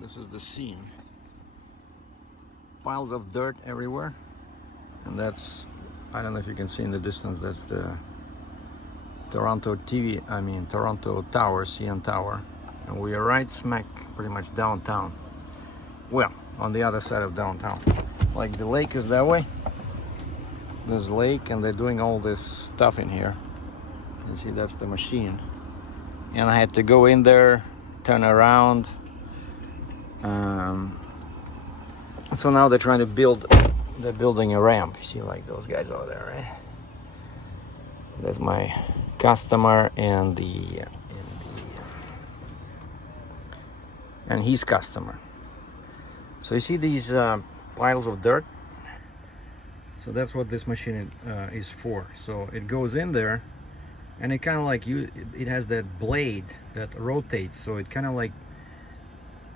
this is the scene. Piles of dirt everywhere, and that's, I don't know if you can see in the distance, that's the Toronto Tower, CN Tower, and we are right smack pretty much downtown. Well, on the other side of downtown. Like the lake is that way. There's lake, and they're doing all this stuff in here. You see, that's the machine. And I had to go in there, turn around. So now they're trying to they're building a ramp. You see, like those guys over there, right? That's my customer and his customer. So you see these piles of dirt? So that's what this machine is for. So it goes in there, and it kind of like it has that blade that rotates, so it kind of like,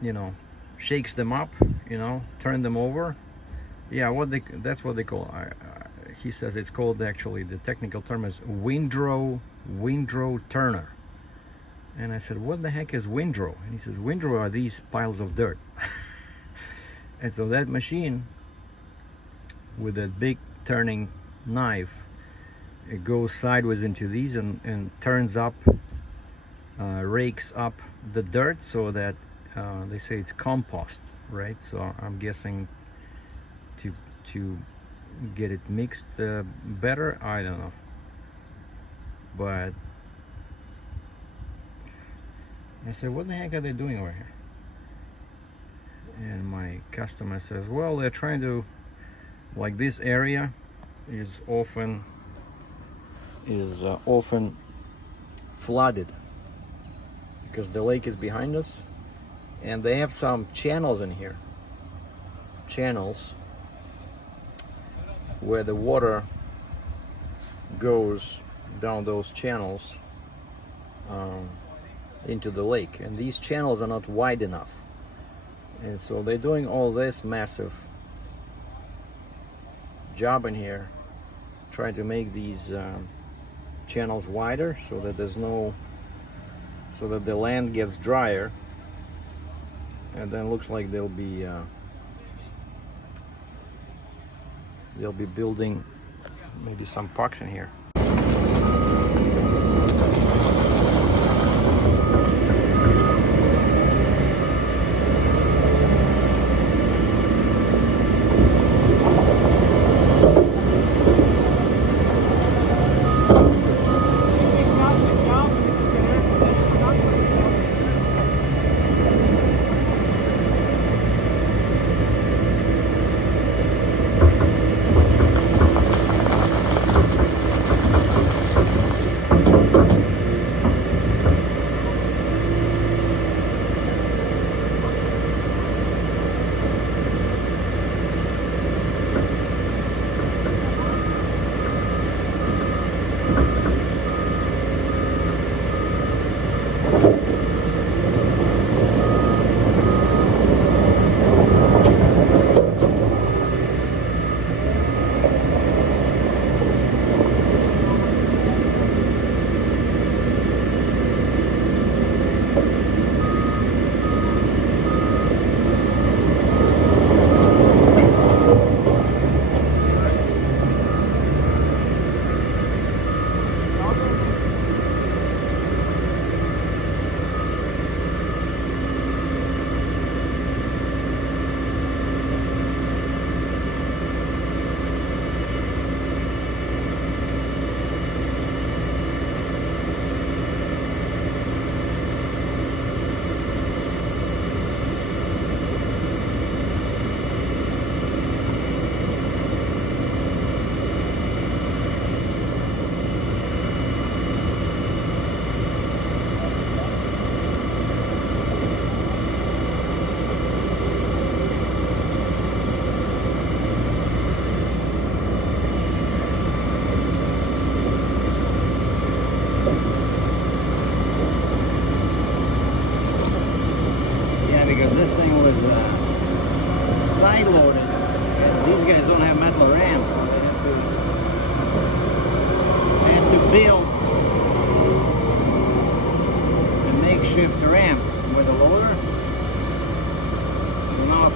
you know, shakes them up, you know, turn them over. Yeah, that's what they call. He says it's called, actually, the technical term is Windrow turner. And I said, what the heck is Windrow? And he says, Windrow are these piles of dirt. And so that machine with that big turning knife, it goes sideways into these and turns up, rakes up the dirt, so that they say it's compost, right? So I'm guessing to get it mixed better, I don't know. But I said, what the heck are they doing over here? And my customer says, well, they're trying to, like, this area is often flooded because the lake is behind us, and they have some channels in here, where the water goes down those channels into the lake, and these channels are not wide enough, and so they're doing all this massive job in here, trying to make these channels wider, so that the land gets drier, and then looks like they'll be building maybe some parks in here.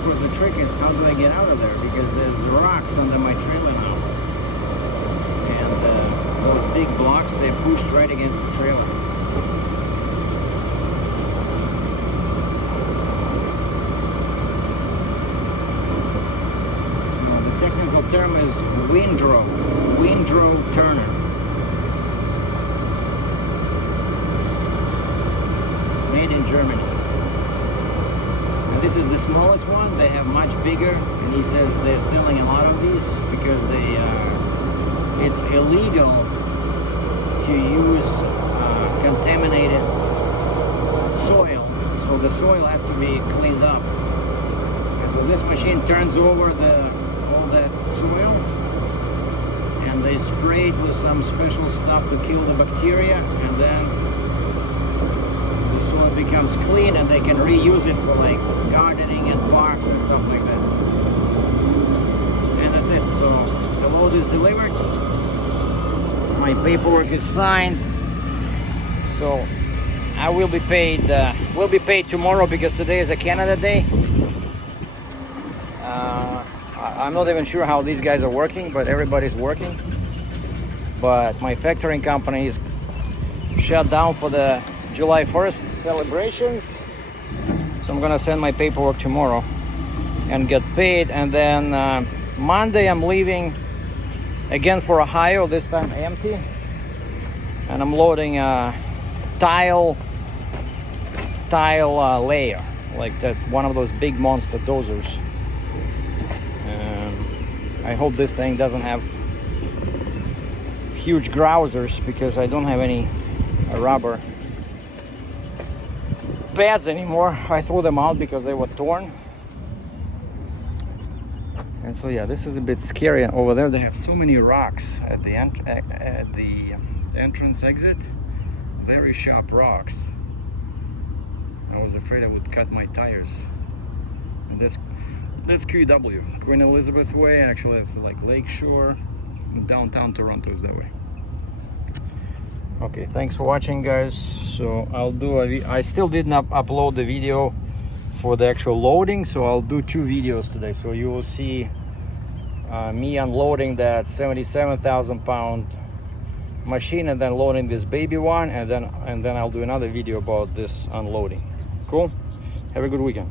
course, the trick is how do I get out of there, because there's rocks under my trailer now. And those big blocks, they're pushed right against the trailer. The technical term is Windrow turner. Made in Germany. And this is the smallest one. They have much bigger, and he says they're selling a lot of these because it's illegal to use contaminated soil, so the soil has to be cleaned up. And so this machine turns over all that soil, and they spray it with some special stuff to kill the bacteria, and then the soil becomes clean, and they can reuse it for like gardening and parks and stuff like that. And that's it. So the load is delivered. My paperwork is signed. So I will be paid. Will be paid tomorrow because today is a Canada Day. I'm not even sure how these guys are working, but everybody's working. But my factoring company is shut down for the July 1st celebrations. So I'm gonna send my paperwork tomorrow and get paid. And then Monday I'm leaving again for Ohio, this time empty. And I'm loading a tile layer, like that, one of those big monster dozers. I hope this thing doesn't have huge grousers because I don't have any rubber pads anymore. I threw them out because they were torn. And so yeah, this is a bit scary. And over there they have so many rocks at the entrance exit. Very sharp rocks. I was afraid I would cut my tires. And that's QEW, Queen Elizabeth Way. Actually, it's like Lakeshore. Downtown Toronto is that way. Okay, thanks for watching, guys. So I still did not upload the video for the actual loading, so I'll do 2 videos today. So you will see me unloading that 77,000 pound machine and then loading this baby one, and then I'll do another video about this unloading. Cool. Have a good weekend.